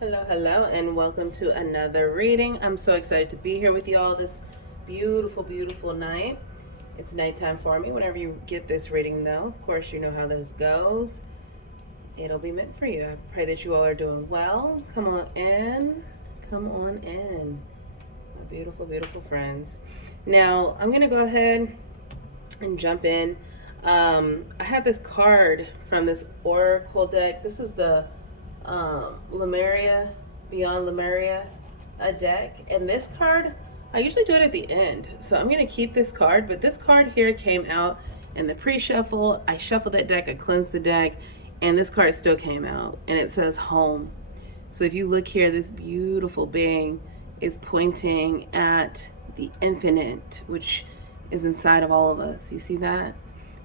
Hello, hello, and welcome to another reading. I'm so excited to be here with you all this beautiful, beautiful night. It's nighttime for me. Whenever you get this reading, though, of course, you know how this goes. It'll be meant for you. I pray that you all are doing well. Come on in. Come on in, my beautiful, beautiful friends. Now, I'm going to go ahead and jump in. I had this card from this Oracle deck. This is the Lemuria, Beyond Lemuria a deck. And this card, I usually do it at the end. So I'm going to keep this card. But this card here came out in the pre-shuffle. I shuffled that deck. I cleansed the deck. And this card still came out. And it says home. So if you look here, this beautiful being is pointing at the infinite, which is inside of all of us. You see that?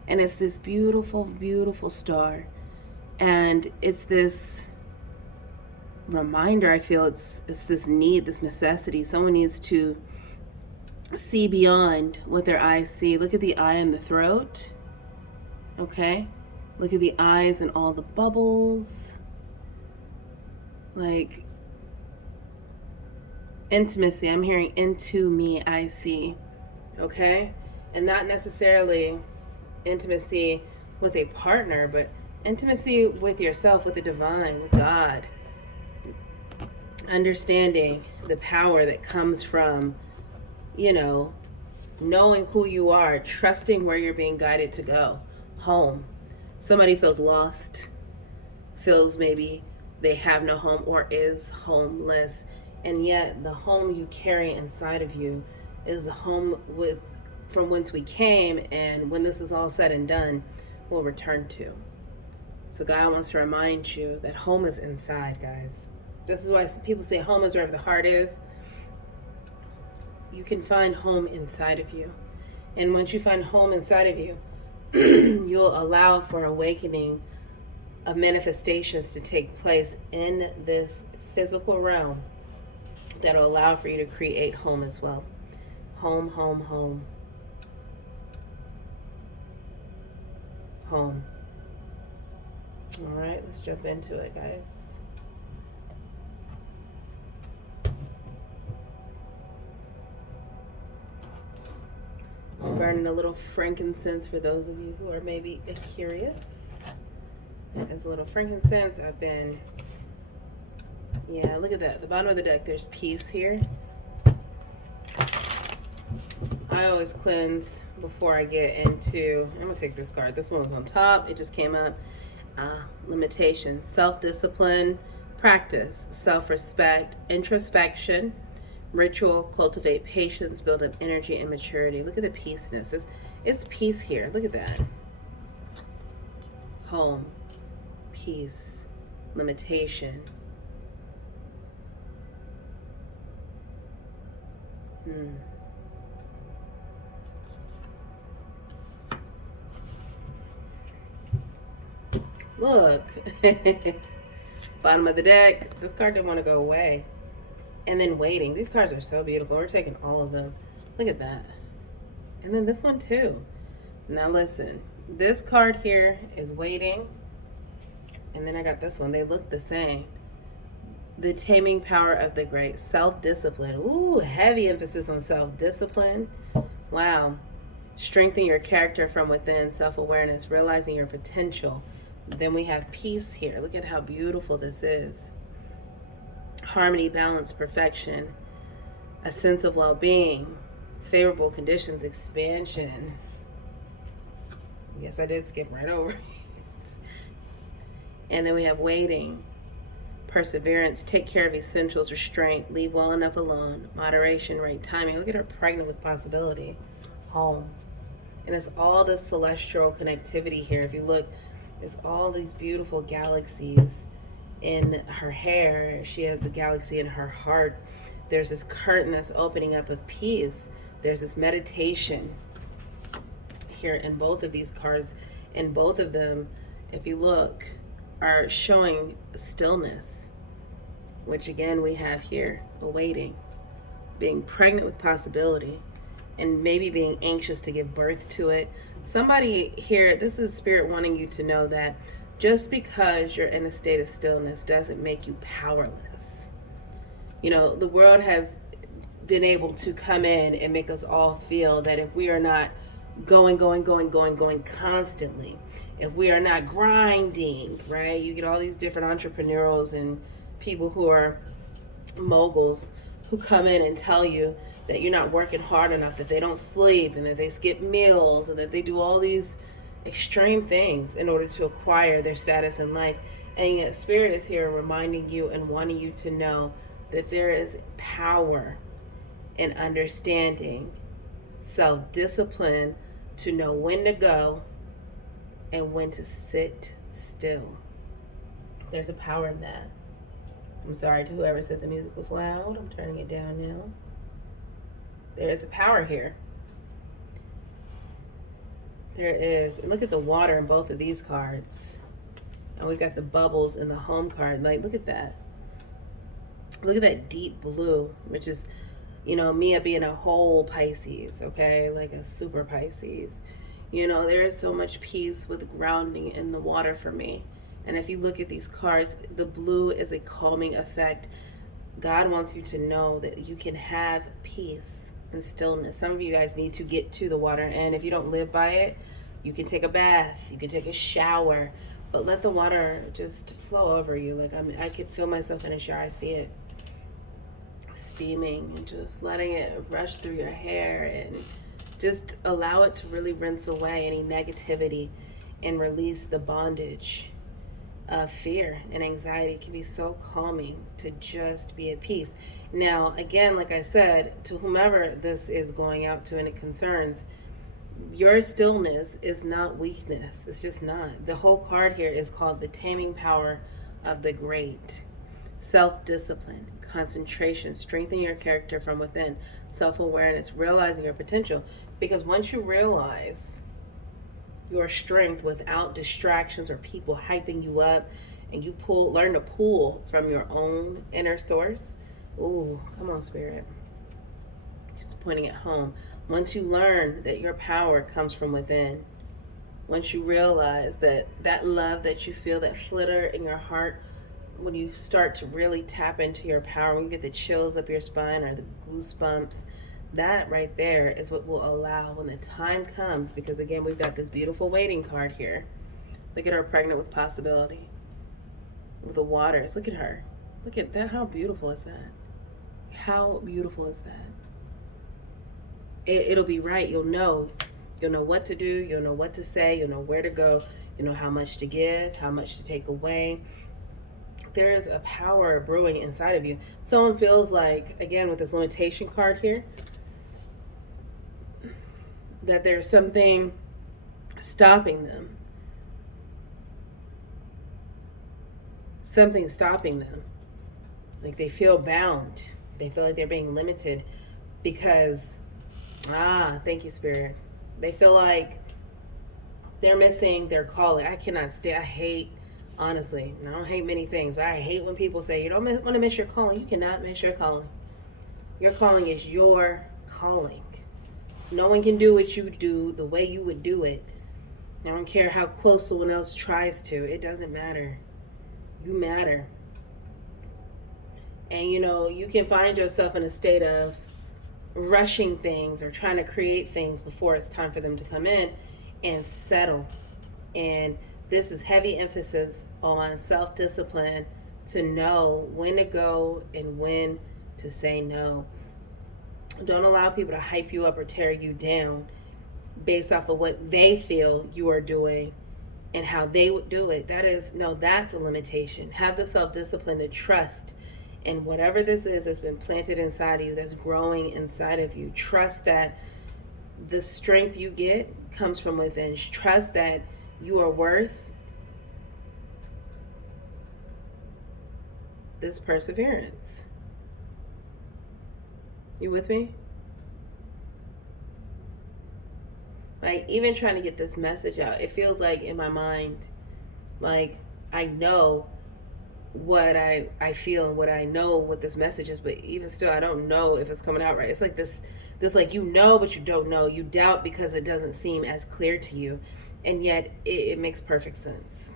And it's this beautiful, beautiful star. And it's this reminder, I feel it's this need, this necessity. Someone needs to see beyond what their eyes see. Look at the eye and the throat. Okay? Look at the eyes and all the bubbles. Like intimacy. I'm hearing into me, I see. Okay? And not necessarily intimacy with a partner, but intimacy with yourself, with the divine, with God. Understanding the power that comes from, knowing who you are, trusting where you're being guided to go. Home. Somebody feels lost, feels maybe they have no home or is homeless, and yet the home you carry inside of you is the home from whence we came, and when this is all said and done, we'll return to. So God wants to remind you that home is inside, guys. This is why people say home is wherever the heart is. You can find home inside of you. And once you find home inside of you, you'll allow for awakening of manifestations to take place in this physical realm that'll allow for you to create home as well. Home, home, home. Home. All right, let's jump into it, guys. Burning a little frankincense for those of you who are maybe curious. There's a little frankincense. Look at that. The bottom of the deck, there's peace here. I always cleanse before I get into, I'm going to take this card. This one was on top. It just came up. Limitation, self-discipline, practice, self-respect, introspection, ritual, cultivate patience, build up energy and maturity. Look at the peaceness. It's peace here. Look at that. Home, peace, limitation. Look. Bottom of the deck. This card didn't want to go away. And then waiting. These cards are so beautiful. We're taking all of them. Look at that. And then this one too. Now listen. This card here is waiting. And then I got this one. They look the same. The taming power of the great. Self-discipline. Ooh, heavy emphasis on self-discipline. Wow. Strengthen your character from within. Self-awareness. Realizing your potential. Then we have peace here. Look at how beautiful this is. Harmony, balance, perfection, a sense of well-being, favorable conditions, expansion. Yes, I did skip right over it. And then we have waiting, perseverance, take care of essentials, restraint, leave well enough alone, moderation, right timing. Look at her pregnant with possibility. Home. And it's all this celestial connectivity here. If you look, there's all these beautiful galaxies in her hair. She has the galaxy in her heart. There's this curtain that's opening up of peace. There's this meditation here in both of these cards. And both of them, if you look, are showing stillness, which again we have here, awaiting, being pregnant with possibility, and maybe being anxious to give birth to it. Somebody here, this is Spirit wanting you to know that Just because you're in a state of stillness doesn't make you powerless. You know, the world has been able to come in and make us all feel that if we are not going constantly, if we are not grinding, right? You get all these different entrepreneurs and people who are moguls who come in and tell you that you're not working hard enough, that they don't sleep, and that they skip meals, and that they do all these extreme things in order to acquire their status in life. And yet, Spirit is here reminding you and wanting you to know that there is power in understanding self discipline to know when to go and when to sit still. There's a power in that. I'm sorry to whoever said the music was loud. I'm turning it down now. There is a power here. There is. And look at the water in both of these cards. And we've got the bubbles in the home card. Like, look at that. Look at that deep blue, which is, you know, Mia being a whole Pisces, okay? Like a super Pisces. You know, there is so much peace with grounding in the water for me. And if you look at these cards, the blue is a calming effect. God wants you to know that you can have peace and stillness. Some of you guys need to get to the water, and if you don't live by it, you can take a bath, you can take a shower, but let the water just flow over you. Like I could feel myself in a shower. I see it steaming and just letting it rush through your hair, and just allow it to really rinse away any negativity and release the bondage of fear and anxiety. It can be so calming to just be at peace. Now, again, like I said, to whomever this is going out to and it concerns, your stillness is not weakness. It's just not. The whole card here is called the taming power of the great. Self-discipline, concentration, strengthen your character from within, self-awareness, realizing your potential. Because once you realize your strength without distractions or people hyping you up, and you learn to pull from your own inner source. Ooh, come on, Spirit. Just pointing it home. Once you learn that your power comes from within, once you realize that that love that you feel, that flitter in your heart, when you start to really tap into your power, when you get the chills up your spine or the goosebumps, that right there is what will allow when the time comes. Because again, we've got this beautiful waiting card here. Look at her, pregnant with possibility, with the waters. Look at her. Look at that. How beautiful is that? How beautiful is that? It'll be right. You'll know what to do. You'll know what to say. You'll know where to go. You'll know how much to give, how much to take away. There is a power brewing inside of you. Someone feels like, again, with this limitation card here, that there's something stopping them. Something stopping them. Like they feel bound. They feel like they're being limited because, thank you, Spirit. They feel like they're missing their calling. I cannot stay. I hate, honestly, and I don't hate many things, but I hate when people say you don't want to miss your calling. You cannot miss your calling. Your calling is your calling. No one can do what you do the way you would do it. I don't care how close someone else tries to. It doesn't matter. You matter. And you can find yourself in a state of rushing things or trying to create things before it's time for them to come in, and settle. And this is heavy emphasis on self-discipline to know when to go and when to say no. Don't allow people to hype you up or tear you down based off of what they feel you are doing and how they would do it. That's a limitation. Have the self-discipline to trust in whatever this is that's been planted inside of you, that's growing inside of you. Trust that the strength you get comes from within. Trust that you are worth this perseverance. You with me? Like, even trying to get this message out, it feels like in my mind, like I know what I feel and what I know what this message is, but even still I don't know if it's coming out right. It's like this like but you don't know. You doubt because it doesn't seem as clear to you, and yet it makes perfect sense.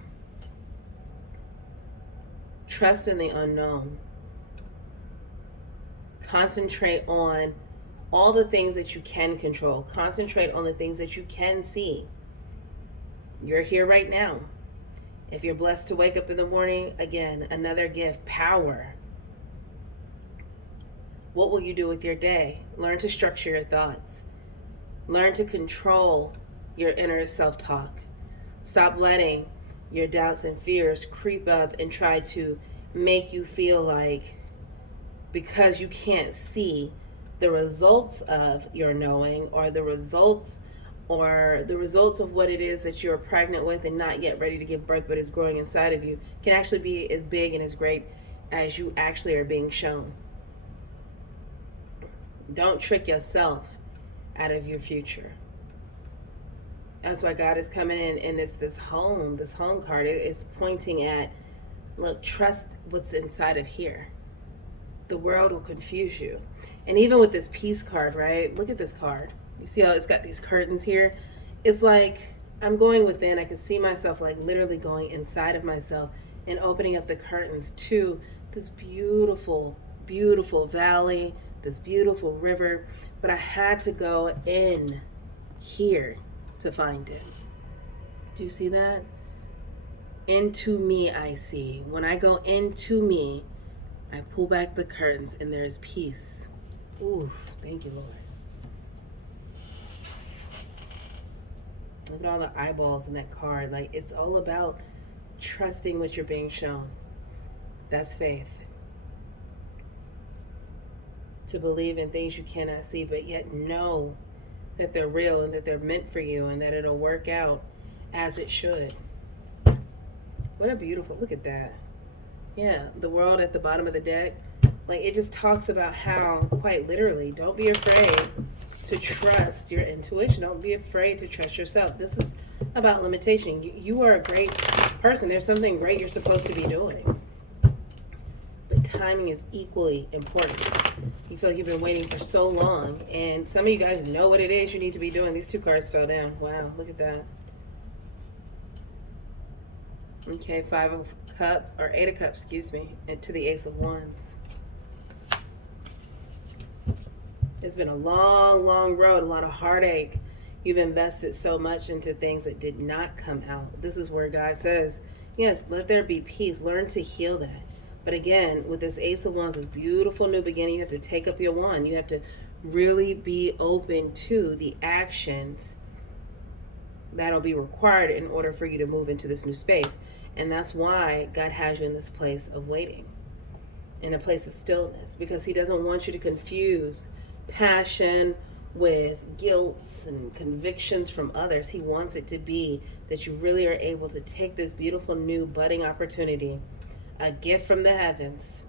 Trust in the unknown. Concentrate on all the things that you can control. Concentrate on the things that you can see. You're here right now. If you're blessed to wake up in the morning, again, another gift, power. What will you do with your day? Learn to structure your thoughts. Learn to control your inner self-talk. Stop letting your doubts and fears creep up and try to make you feel like, because you can't see the results of your knowing, or the results of what it is that you're pregnant with and not yet ready to give birth but is growing inside of you, can actually be as big and as great as you actually are being shown. Don't trick yourself out of your future. That's why God is coming in, and it's this home card. It's pointing at, look, trust what's inside of here. The world will confuse you. And even with this peace card, right? Look at this card. You see how it's got these curtains here? It's like I'm going within. I can see myself like literally going inside of myself and opening up the curtains to this beautiful, beautiful valley, this beautiful river. But I had to go in here to find it. Do you see that? Into me I see. When I go into me, I pull back the curtains and there's peace. Ooh, thank you, Lord. Look at all the eyeballs in that card. Like, it's all about trusting what you're being shown. That's faith. To believe in things you cannot see, but yet know that they're real and that they're meant for you and that it'll work out as it should. What a beautiful, look at that. Yeah, the world at the bottom of the deck. Like, it just talks about how, quite literally, don't be afraid to trust your intuition. Don't be afraid to trust yourself. This is about limitation. You are a great person. There's something great you're supposed to be doing. But timing is equally important. You feel like you've been waiting for so long, and some of you guys know what it is you need to be doing. These two cards fell down. Wow, look at that. Okay, 5 of Cups, or 8 of Cups, excuse me, and to the Ace of Wands. It's been a long, long road, a lot of heartache. You've invested so much into things that did not come out. This is where God says, yes, let there be peace. Learn to heal that. But again, with this Ace of Wands, this beautiful new beginning, you have to take up your wand. You have to really be open to the actions that'll be required in order for you to move into this new space. And that's why God has you in this place of waiting, in a place of stillness, because he doesn't want you to confuse passion with guilt and convictions from others. He wants it to be that you really are able to take this beautiful new budding opportunity, a gift from the heavens,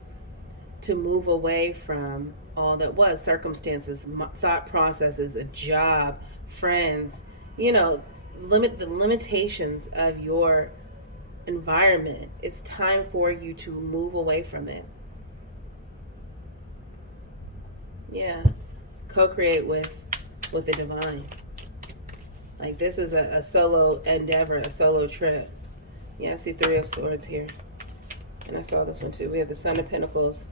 to move away from all that was, circumstances, thought processes, a job, friends, limit the limitations of your environment. It's time for you to move away from it. Yeah. Co-create with the divine. Like, this is a solo endeavor, a solo trip. Yeah, I see 3 of Swords here. And I saw this one too. We have the Son of Pentacles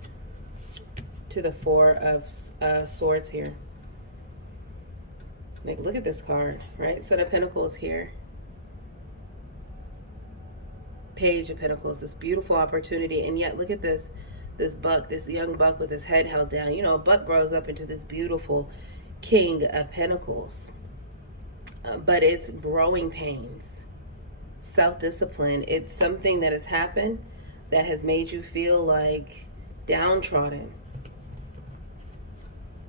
to the 4 of Swords here. Like, look at this card, right? Son of Pentacles here. Page of Pentacles, this beautiful opportunity. And yet, look at this buck, this young buck with his head held down. A buck grows up into this beautiful King of Pentacles. But it's growing pains, self-discipline. It's something that has happened that has made you feel like downtrodden.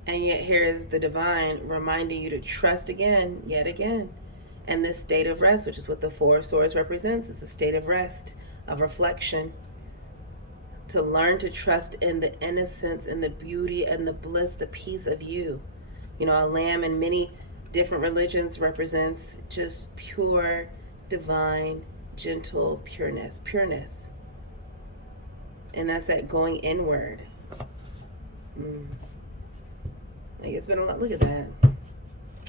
And yet here is the divine reminding you to trust again, yet again. And this state of rest, which is what the 4 of Swords represents, is a state of rest, of reflection. To learn to trust in the innocence and the beauty and the bliss, the peace of you. A lamb in many different religions represents just pure, divine, gentle pureness. And that's that going inward. Like, it's been a lot. Look at that.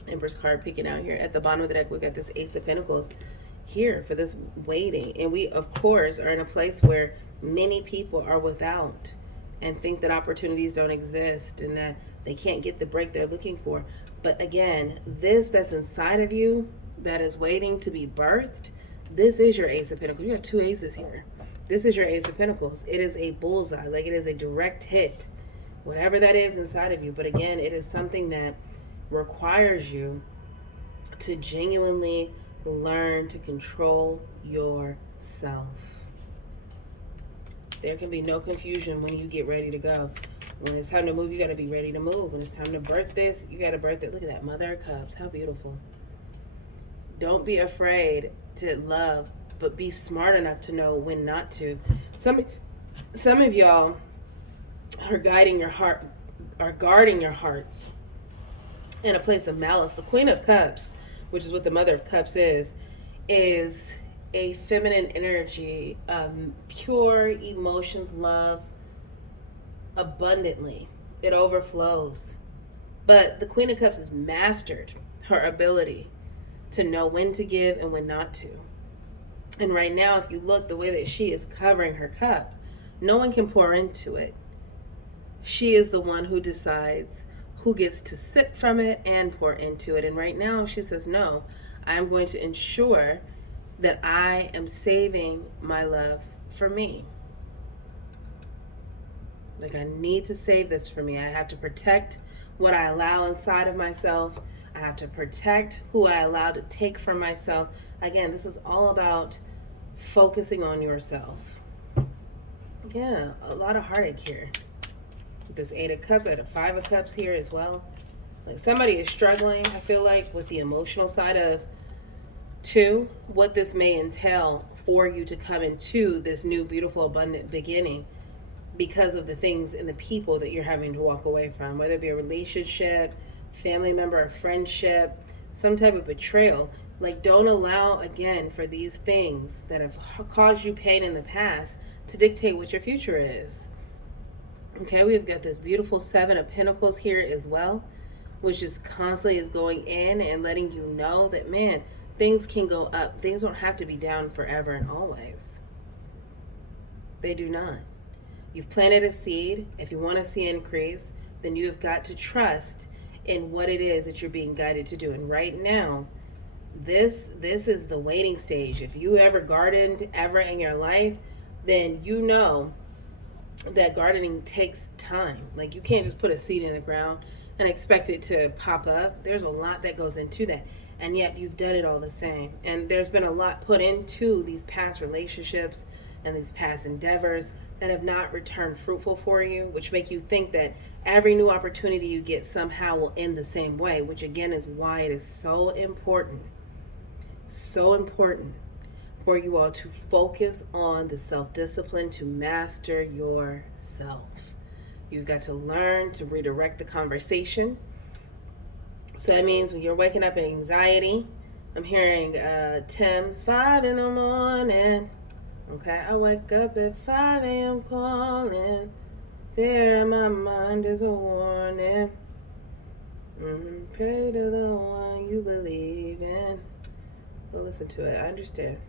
Empress card peeking out here. At the bottom of the deck, we got this Ace of Pentacles here for this waiting. And we, of course, are in a place where Many people are without and think that opportunities don't exist and that they can't get the break they're looking for. But again, this that's inside of you that is waiting to be birthed, this is your Ace of Pentacles. You have two aces here. This is your Ace of Pentacles. It is a bullseye, like it is a direct hit, whatever that is inside of you. But again, it is something that requires you to genuinely learn to control yourself. There can be no confusion when you get ready to go. When it's time to move, you got to be ready to move. When it's time to birth this, you got to birth it. Look at that, Mother of Cups. How beautiful. Don't be afraid to love, but be smart enough to know when not to. Some of y'all are guarding your hearts in a place of malice. The Queen of Cups, which is what the Mother of Cups is a feminine energy, pure emotions, love, abundantly. It overflows. But the Queen of Cups has mastered her ability to know when to give and when not to. And right now, if you look the way that she is covering her cup, no one can pour into it. She is the one who decides who gets to sip from it and pour into it. And right now she says, no, I'm going to ensure that I am saving my love for me. Like, I need to save this for me. I have to protect what I allow inside of myself. I have to protect who I allow to take from myself. Again, this is all about focusing on yourself. Yeah, a lot of heartache here. With this Eight of Cups, I had a Five of Cups here as well. Like, somebody is struggling, I feel like, with the emotional side of two, what this may entail for you to come into this new, beautiful, abundant beginning because of the things and the people that you're having to walk away from, whether it be a relationship, family member, a friendship, some type of betrayal. Like, don't allow, again, for these things that have caused you pain in the past to dictate what your future is. Okay, we've got this beautiful Seven of Pentacles here as well, which is constantly is going in and letting you know that, man, things can go up. Things don't have to be down forever and always. They do not. You've planted a seed. If you want to see increase, then you have got to trust in what it is that you're being guided to do. And right now, this is the waiting stage. If you ever gardened ever in your life, then you know that gardening takes time. Like, you can't just put a seed in the ground and expect it to pop up. There's a lot that goes into that. And yet you've done it all the same. And there's been a lot put into these past relationships and these past endeavors that have not returned fruitful for you, which make you think that every new opportunity you get somehow will end the same way, which again is why it is so important for you all to focus on the self-discipline to master yourself. You've got to learn to redirect the conversation. So that means when you're waking up in anxiety, I'm hearing Tim's 5 in the morning. Okay, I wake up at 5 a.m. calling. Fear in my mind is a warning. Pray to the one you believe in. Go listen to it. I understand.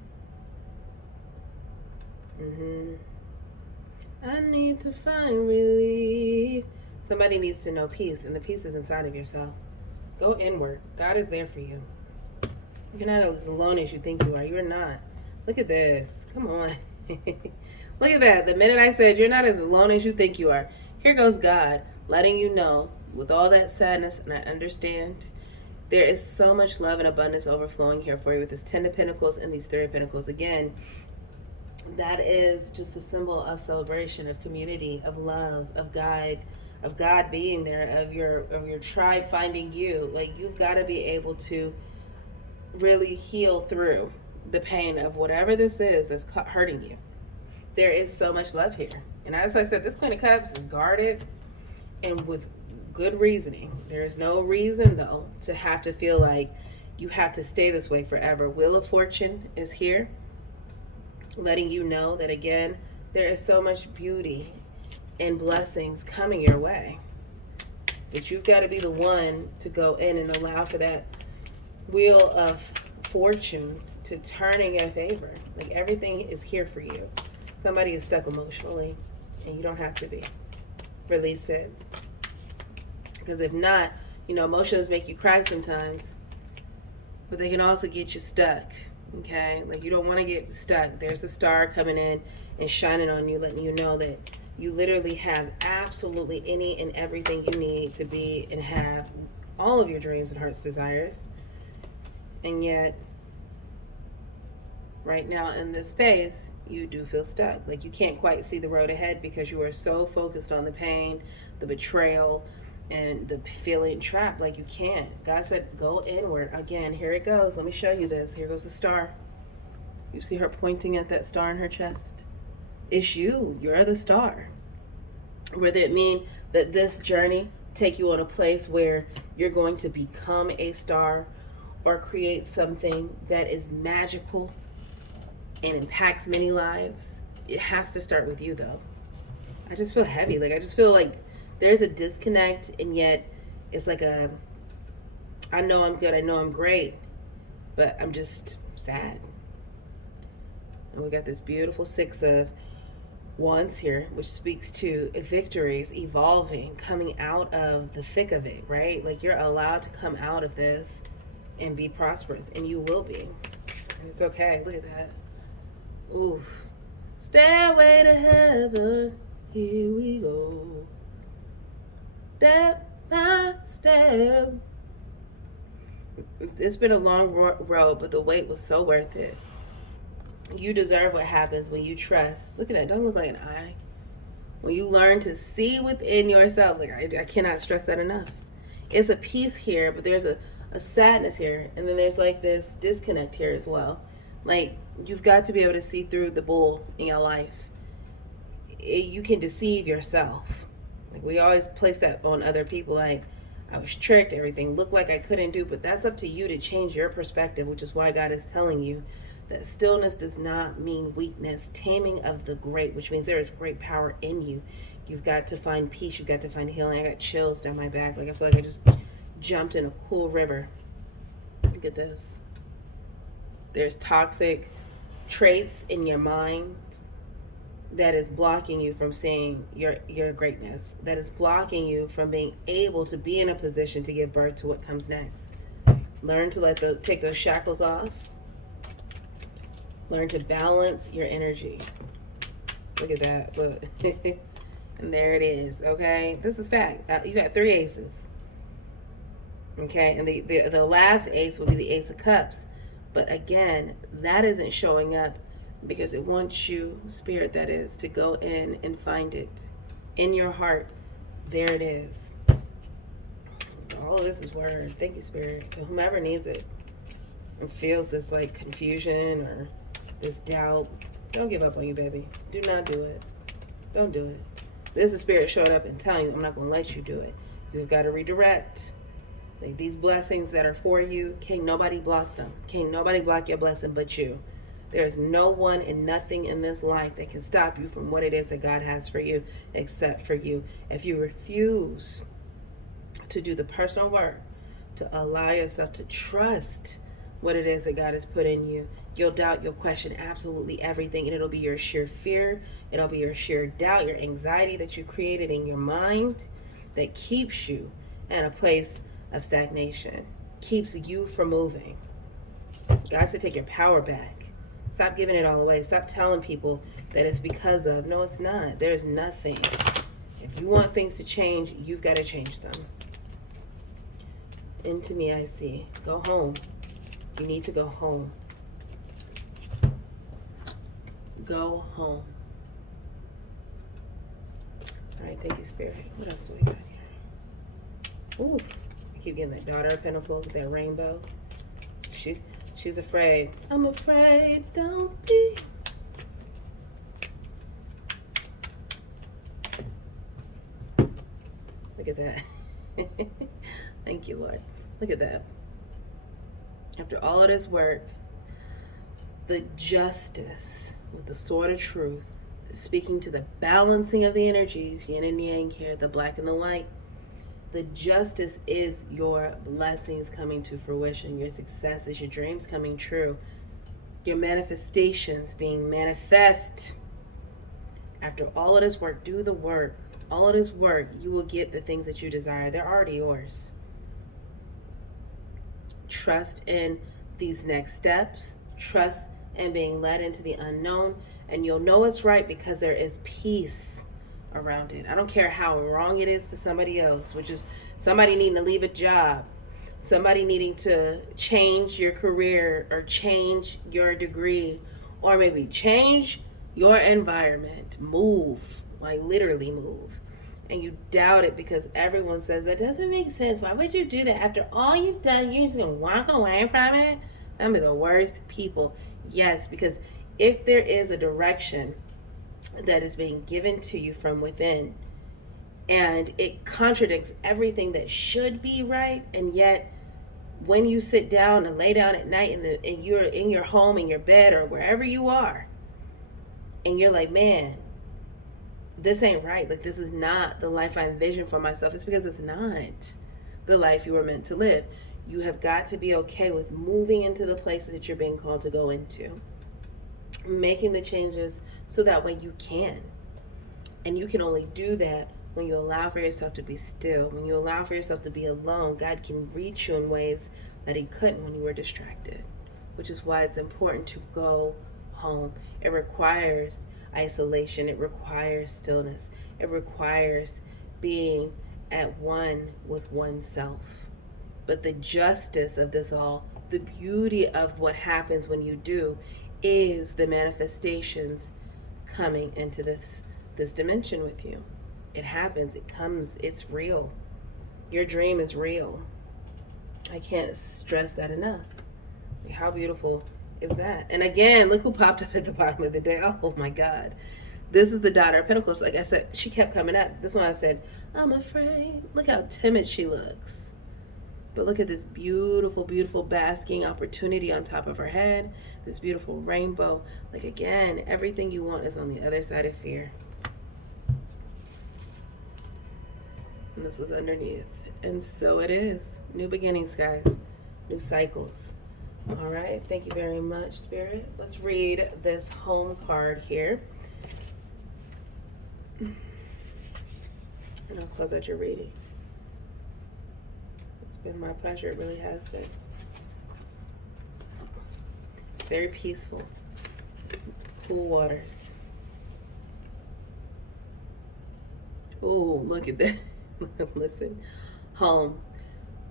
I need to find relief. Somebody needs to know peace, and the peace is inside of yourself. Go inward. God is there for you. You're not as alone as you think you are. You're not. Look at this. Come on. Look at that. The minute I said you're not as alone as you think you are, here goes God letting you know, with all that sadness, and I understand, there is so much love and abundance overflowing here for you with this Ten of Pentacles and these Three of Pentacles. Again, that is just a symbol of celebration, of community, of love, of God being there, of your tribe finding you. Like, you've got to be able to really heal through the pain of whatever this is that's hurting you. There is so much love here. And as I said, this Queen of Cups is guarded and with good reasoning. There is no reason, though, to have to feel like you have to stay this way forever. Wheel of Fortune is here, letting you know that, again, there is so much beauty and blessings coming your way. But you've got to be the one to go in and allow for that Wheel of Fortune to turn in your favor. Like, everything is here for you. Somebody is stuck emotionally, and you don't have to be. Release it. Because if not, emotions make you cry sometimes, but they can also get you stuck. Okay? Like, you don't want to get stuck. There's the star coming in and shining on you, letting you know that you literally have absolutely any and everything you need to be and have all of your dreams and heart's desires. And yet, right now in this space, you do feel stuck. Like, you can't quite see the road ahead because you are so focused on the pain, the betrayal, and the feeling trapped. Like, you can't. God said, go inward. Again, here it goes. Let me show you this. Here goes the star. You see her pointing at that star in her chest? It's you. You're the star. Whether it mean that this journey take you on a place where you're going to become a star or create something that is magical and impacts many lives, it has to start with you, though. I just feel heavy. Like, I just feel like there's a disconnect, and yet it's like I know I'm good, I know I'm great, but I'm just sad. And we got this beautiful 6 of Wands here, which speaks to victories, evolving, coming out of the thick of it, right? Like, you're allowed to come out of this and be prosperous, and you will be. And it's okay. Look at that. Oof. Stairway to heaven, here we go. Step by step. It's been a long road, but the wait was so worth it. You deserve what happens when you trust. Look at that. Don't look like an eye. When you learn to see within yourself. Like, I cannot stress that enough. It's a peace here, but there's a sadness here. And then there's like this disconnect here as well. Like, you've got to be able to see through the bull in your life. You can deceive yourself. Like, we always place that on other people. Like, I was tricked. Everything looked like I couldn't do. But that's up to you to change your perspective, which is why God is telling you that stillness does not mean weakness. Taming of the great, which means there is great power in you. You've got to find peace. You've got to find healing. I got chills down my back. Like, I feel like I just jumped in a cool river. Look at this. There's toxic traits in your mind that is blocking you from seeing your greatness, that is blocking you from being able to be in a position to give birth to what comes next. Learn to take those shackles off. Learn to balance your energy. Look at that. Look. And there it is. Okay, this is fact. You got 3 aces. Okay, and the last ace will be the Ace of Cups. But again, that isn't showing up because it wants you, Spirit that is, to go in and find it. In your heart, there it is. All of this is word. Thank you, Spirit. To whomever needs it and feels this like confusion or this doubt, don't give up on you, baby. Do not do it. Don't do it. This is Spirit showing up and telling you, I'm not going to let you do it. You've got to redirect. Like, these blessings that are for you, can't nobody block them. Can't nobody block your blessing but you. There's no one and nothing in this life that can stop you from what it is that God has for you except for you. If you refuse to do the personal work, to allow yourself to trust what it is that God has put in you, you'll doubt, you'll question absolutely everything, and it'll be your sheer fear, it'll be your sheer doubt, your anxiety that you created in your mind that keeps you in a place of stagnation, keeps you from moving. God said take your power back. Stop giving it all away. Stop telling people that it's because of. No, it's not. There's nothing. If you want things to change, you've got to change them. Into me I see. Go home. You need to go home. Go home. All right, thank you, Spirit. What else do we got here? Ooh. Keep getting that Daughter of Pentacles with that rainbow. She's afraid. I'm afraid, don't be. Look at that. Thank you, Lord. Look at that. After all of this work, the justice with the sword of truth, speaking to the balancing of the energies, yin and yang here, the black and the white. The justice is your blessings coming to fruition. Your successes, your dreams coming true. Your manifestations being manifest. After all of this work, do the work. All of this work, you will get the things that you desire. They're already yours. Trust in these next steps. Trust in being led into the unknown. And you'll know it's right because there is peace around it. I don't care how wrong it is to somebody else, which is somebody needing to leave a job, somebody needing to change your career or change your degree, or maybe change your environment. Move, like literally move. And you doubt it because everyone says that doesn't make sense. Why would you do that? After all you've done, you're just gonna walk away from it? That'd be the worst people. Yes, because if there is a direction that is being given to you from within and it contradicts everything that should be right, and yet when you sit down and lay down at night and you're in your home, in your bed, or wherever you are, and you're like, man, this ain't right. Like, this is not the life I envision for myself. It's because it's not the life you were meant to live. You have got to be okay with moving into the places that you're being called to go into, making the changes so that way you can. And you can only do that when you allow for yourself to be still, when you allow for yourself to be alone. God can reach you in ways that he couldn't when you were distracted, which is why it's important to go home. It requires isolation. It requires stillness. It requires being at one with oneself. But the justice of this all, the beauty of what happens when you do, is the manifestations coming into this dimension with you. It happens, it comes, it's real. Your dream is real. I can't stress that enough. How beautiful is that? And again, look who popped up at the bottom of the day. Oh my God. This is the daughter of Pentacles. Like I said, she kept coming up. This one I said, I'm afraid. Look how timid she looks. But look at this beautiful, beautiful basking opportunity on top of her head. This beautiful rainbow. Like again, everything you want is on the other side of fear. And this is underneath. And so it is. New beginnings, guys. New cycles. All right. Thank you very much, Spirit. Let's read this home card here. And I'll close out your reading. It's been my pleasure. It really has been. It's very peaceful. Cool waters. Ooh, look at that. Listen. Home.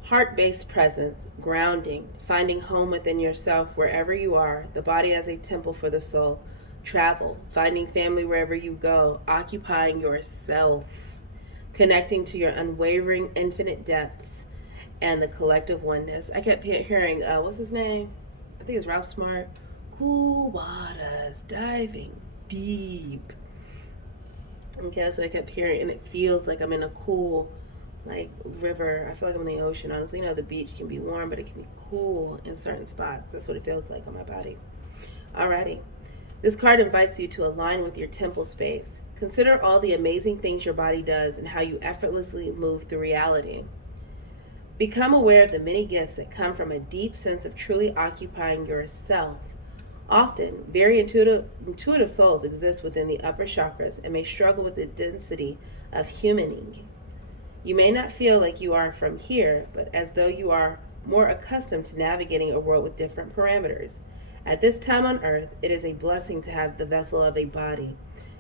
Heart-based presence, grounding, finding home within yourself wherever you are, the body as a temple for the soul. Travel, finding family wherever you go, occupying yourself, connecting to your unwavering infinite depths and the collective oneness. I kept hearing, what's his name? I think it's Ralph Smart. Cool waters, diving deep. Okay, that's what I kept hearing, and it feels like I'm in a cool, like, river. I feel like I'm in the ocean, honestly. You know, the beach can be warm, but it can be cool in certain spots. That's what it feels like on my body. Alrighty. This card invites you to align with your temple space. Consider all the amazing things your body does and how you effortlessly move through reality. Become aware of the many gifts that come from a deep sense of truly occupying yourself. Often, very intuitive souls exist within the upper chakras and may struggle with the density of humaning. You may not feel like you are from here, but as though you are more accustomed to navigating a world with different parameters. At this time on earth, it is a blessing to have the vessel of a body.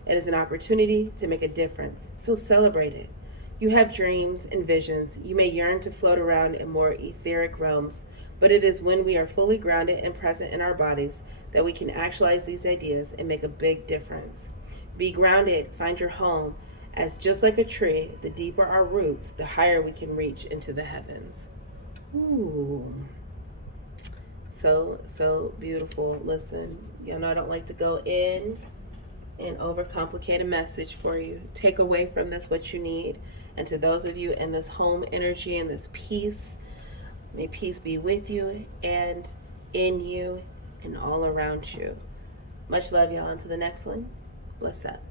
It is an opportunity to make a difference, so celebrate it. You have dreams and visions. You may yearn to float around in more etheric realms, but it is when we are fully grounded and present in our bodies that we can actualize these ideas and make a big difference. Be grounded, find your home, as just like a tree, the deeper our roots, the higher we can reach into the heavens. Ooh. So beautiful. Listen, y'all know I don't like to go in and overcomplicate a message for you. Take away from this what you need. And to those of you in this home energy and this peace, may peace be with you and in you and all around you. Much love, y'all. Until the next one. Bless up.